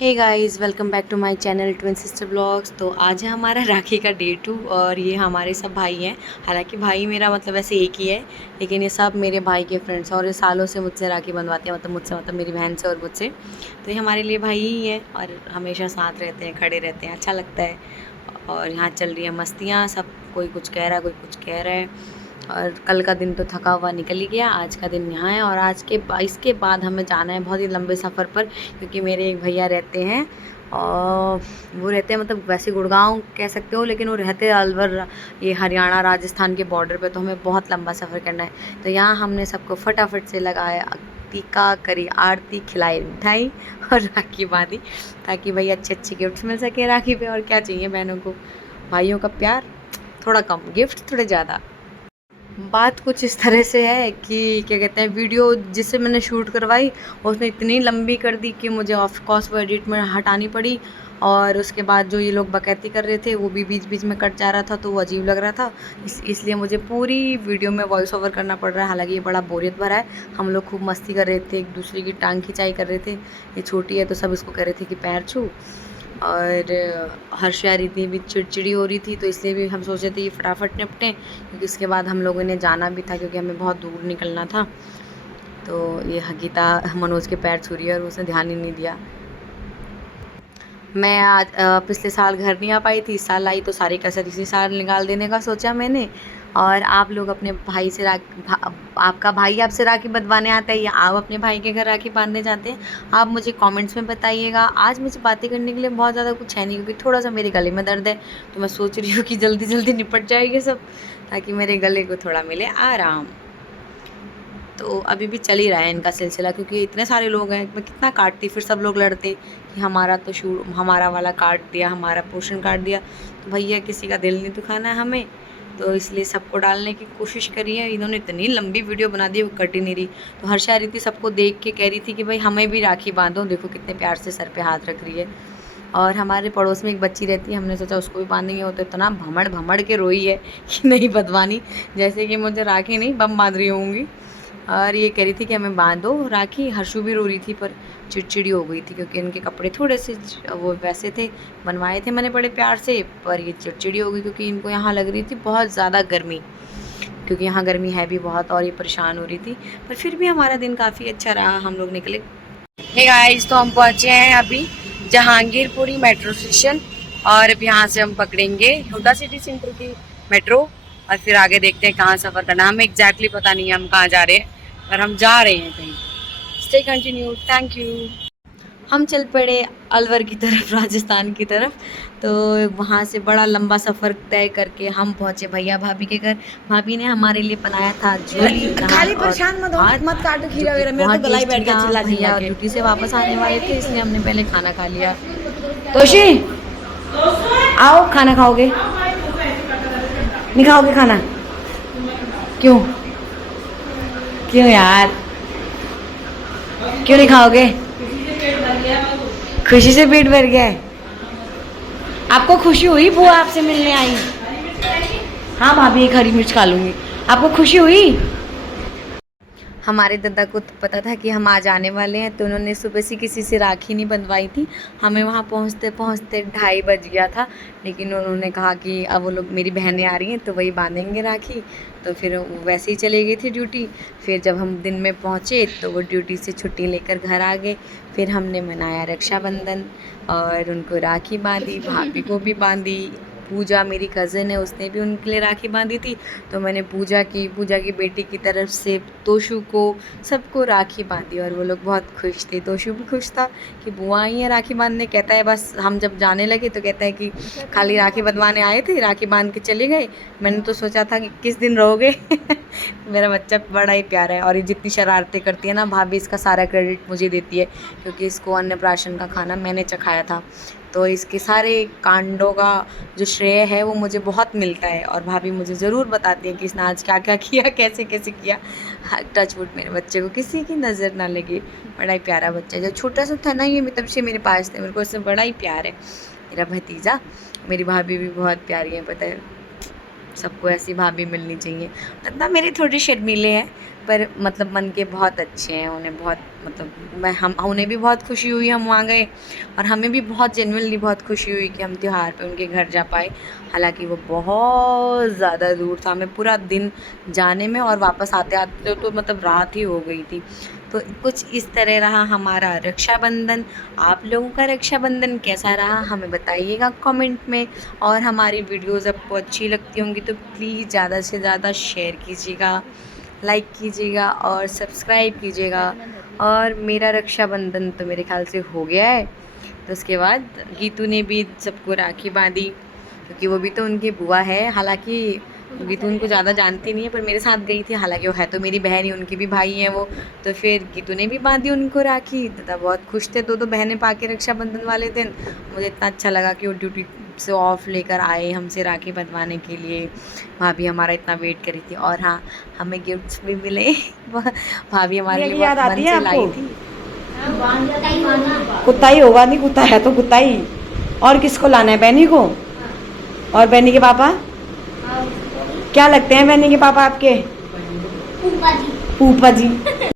Hey guys, welcome back to my channel twin sister blogs. तो आज है हमारा राखी का डे 2 और ये हमारे सब भाई हैं। हालांकि भाई मेरा मतलब वैसे एक ही है, लेकिन ये सब मेरे भाई के फ्रेंड्स हैं और ये सालों से मुझसे राखी बंधवाते हैं, मतलब मेरी बहन से और मुझसे। तो ये हमारे लिए भाई ही है और हमेशा साथ रहते हैं, खड़े रहते हैं, अच्छा लगता है। और यहाँ चल रही है मस्तियाँ, सब कोई कुछ कह रहा है, कोई कुछ कह रहा है। और कल का दिन तो थका हुआ निकल ही गया, आज का दिन यहाँ है। और इसके बाद हमें जाना है बहुत ही लंबे सफ़र पर, क्योंकि मेरे एक भैया रहते हैं और वो रहते हैं मतलब वैसे गुड़गांव कह सकते हो, लेकिन वो रहते हैं अलवर, ये हरियाणा राजस्थान के बॉर्डर पे। तो हमें बहुत लंबा सफ़र करना है। तो यहाँ हमने सबको फटाफट से लगाया टीका, करी आरती, खिलाई मिठाई और राखी बांधी, ताकि भाई अच्छे अच्छे गिफ्ट मिल सके राखी पे। और क्या चाहिए बहनों को, भाइयों का प्यार थोड़ा कम, गिफ्ट थोड़े ज़्यादा। बात कुछ इस तरह से है कि क्या कहते हैं, वीडियो जिससे मैंने शूट करवाई उसने इतनी लंबी कर दी कि मुझे ऑफ कोर्स वो एडिट में हटानी पड़ी। और उसके बाद जो ये लोग बकैती कर रहे थे वो भी बीच बीच में कट जा रहा था, तो वो अजीब लग रहा था। इसलिए मुझे पूरी वीडियो में वॉइस ओवर करना पड़ रहा है। हालांकि ये बड़ा बोरियत भरा है। हम लोग खूब मस्ती कर रहे थे, एक दूसरे की टांग खिंचाई कर रहे थे। ये छोटी है तो सब इसको कह रहे थे कि पैर छू। और हर्षा रीति भी चिड़चिड़ी हो रही थी, तो इसलिए भी हम सोचे थे ये फटाफट निपटें, क्योंकि इसके बाद हम लोगों ने जाना भी था, क्योंकि हमें बहुत दूर निकलना था। तो ये हकीता मनोज के पैर छू रही है और उसने ध्यान ही नहीं दिया। मैं आज पिछले साल घर नहीं आ पाई थी, इस साल आई तो सारी कसर इसी साल निकाल देने का सोचा मैंने। और आप लोग अपने भाई से आपका भाई आपसे राखी बंधवाने आता है या आप अपने भाई के घर राखी बांधने जाते हैं, आप मुझे कमेंट्स में बताइएगा। आज मुझे बातें करने के लिए बहुत ज़्यादा कुछ है नहीं, क्योंकि थोड़ा सा मेरे गले में दर्द है। तो मैं सोच रही हूँ कि जल्दी जल्दी निपट जाएगी सब, ताकि मेरे गले को थोड़ा मिले आराम। तो अभी भी चल ही रहा है इनका सिलसिला, क्योंकि इतने सारे लोग हैं, मैं कितना काटती, फिर सब लोग लड़ते कि हमारा तो हमारा वाला काट दिया, हमारा पोर्शन काट दिया। तो भैया किसी का दिल नहीं दुखाना है हमें, तो इसलिए सबको डालने की कोशिश करी है। इन्होंने इतनी लंबी वीडियो बना दी, वो कट ही नहीं रही। तो हर्षा रीति सबको देख के कह रही थी कि भाई हमें भी राखी बांधो, देखो कितने प्यार से सर पे हाथ रख रही है। और हमारे पड़ोस में एक बच्ची रहती है, हमने सोचा उसको भी बांधेंगे। वो तो इतना भमड़ भमड़ के रोई है कि नहीं बंधवानी, जैसे कि मुझे राखी नहीं बम बांध रही होंगी। और ये कह रही थी कि हमें बांधो राखी। हर्षू भी रो रही थी, पर चिड़चिड़ी हो गई थी, क्योंकि इनके कपड़े थोड़े से वो वैसे थे, बनवाए थे मैंने बड़े प्यार से, पर ये चिड़चिड़ी हो गई क्योंकि इनको यहाँ लग रही थी बहुत ज़्यादा गर्मी, क्योंकि यहाँ गर्मी है भी बहुत। और ये परेशान हो रही थी, पर फिर भी हमारा दिन काफ़ी अच्छा रहा, हम लोग निकले। हे गाइस, तो हम पहुँचे हैं अभी जहांगीरपुरी मेट्रो स्टेशन, और अब यहाँ से हम पकड़ेंगे हुडा सिटी सेंटर की मेट्रो, और फिर आगे देखते हैं कहाँ सफ़र करना। हमें एग्जैक्टली पता नहीं है हम कहाँ जा रहे हैं, पर हम जा रहे हैं कहीं। Stay continue, thank you. हम चल पड़े अलवर की तरफ, राजस्थान की तरफ। तो वहाँ से बड़ा लंबा सफ़र तय करके हम पहुँचे भैया भाभी के घर। भाभी ने हमारे लिए बनाया था झोली, खाली परेशान मत हो, मत काटो खीरा वगैरह, मेरा तो गला ही बैठ गया चिल्ला चिल्ला के। ड्यूटी से वापस आने वाले थे, इसलिए हमने पहले खाना खा लिया। तोशी आओ, खाना खाओगे? नहीं खाओगे खाना? क्यों क्यों यार, क्यों नहीं खाओगे? खुशी से पेट भर गया है। आपको खुशी हुई बुआ आपसे मिलने आई? हाँ भाभी, एक हरी मिर्च खा लूँगी। आपको खुशी हुई? हमारे दादा को तो पता था कि हम आज आने वाले हैं, तो उन्होंने सुबह से किसी से राखी नहीं बंधवाई थी। हमें वहाँ पहुँचते पहुँचते 2:30 बज गया था, लेकिन उन्होंने कहा कि अब वो लोग, मेरी बहनें आ रही हैं तो वही बांधेंगे राखी। तो फिर वो वैसे ही चले गई थी ड्यूटी। फिर जब हम दिन में पहुँचे तो वो ड्यूटी से छुट्टी लेकर घर आ गए। फिर हमने मनाया रक्षाबंधन और उनको राखी बांधी, भाभी को भी बांधी। पूजा मेरी कज़न है, उसने भी उनके लिए राखी बांधी थी, तो मैंने पूजा की बेटी की तरफ से तोशु को, सबको राखी बांधी, और वो लोग बहुत खुश थे। तोशु भी खुश था कि बुआ आई है राखी बांधने। कहता है बस हम जब जाने लगे तो कहता है कि खाली राखी बंधवाने आए थे, राखी बांध के चले गए। मैंने तो सोचा था कि किस दिन रहोगे। मेरा बच्चा बड़ा ही प्यारा है, और ये जितनी शरारतें करती है ना, भाभी इसका सारा क्रेडिट मुझे देती है, क्योंकि इसको अन्नप्राशन का खाना मैंने चखाया था। तो इसके सारे कांडों का जो श्रेय है वो मुझे बहुत मिलता है, और भाभी मुझे ज़रूर बताती है कि इसने आज क्या क्या किया, कैसे कैसे किया। टच वुड मेरे बच्चे को किसी की नज़र ना लगे, बड़ा ही प्यारा बच्चा है। जब छोटा सा था ना ये, तब से मेरे पास थे, मेरे को इससे बड़ा ही प्यार है। मेरा भतीजा, मेरी भाभी भी बहुत प्यारी है, पता है, सबको ऐसी भाभी मिलनी चाहिए। इतना मेरे थोड़े शर्मीले हैं पर मतलब मन के बहुत अच्छे हैं, उन्हें बहुत मतलब हम उन्हें भी बहुत खुशी हुई हम वहाँ गए, और हमें भी बहुत जेन्युइनली बहुत खुशी हुई कि हम त्यौहार पे उनके घर जा पाए। हालांकि वो बहुत ज़्यादा दूर था, हमें पूरा दिन जाने में और वापस आते आते तो मतलब रात ही हो गई थी। तो कुछ इस तरह रहा हमारा रक्षाबंधन। आप लोगों का रक्षाबंधन कैसा रहा हमें बताइएगा कमेंट में, और हमारी वीडियोज़ आपको अच्छी लगती होंगी तो प्लीज़ ज़्यादा से ज़्यादा शेयर कीजिएगा, लाइक कीजिएगा और सब्सक्राइब कीजिएगा। और मेरा रक्षाबंधन तो मेरे ख्याल से हो गया है, तो उसके बाद गीतू ने भी सबको राखी बांधी, क्योंकि वो भी तो उनकी बुआ है। हालांकि गीतू उनको ज़्यादा जानती नहीं है पर मेरे साथ गई थी, हालांकि वो है तो मेरी बहन ही, उनके भी भाई हैं वो। तो फिर गीतू ने भी बांधी उनको राखी, तथा बहुत खुश थे दो बहनें पाके रक्षाबंधन वाले दिन। मुझे इतना अच्छा लगा कि वो ड्यूटी से ऑफ लेकर आए हमसे राखी बंधवाने के लिए। भाभी हमारा इतना वेट करी थी, और हाँ हमें गिफ्ट्स भी मिले। भाभी हमारे लिए याद बहुत आती मन है से लाई आपको? थी। कुत्ता ही होगा, नहीं कुत्ता है तो कुत्ता ही। और किसको लाना है? बैनी को? और बैनी के पापा क्या लगते हैं? बैनी के पापा आपके? फूफा जी।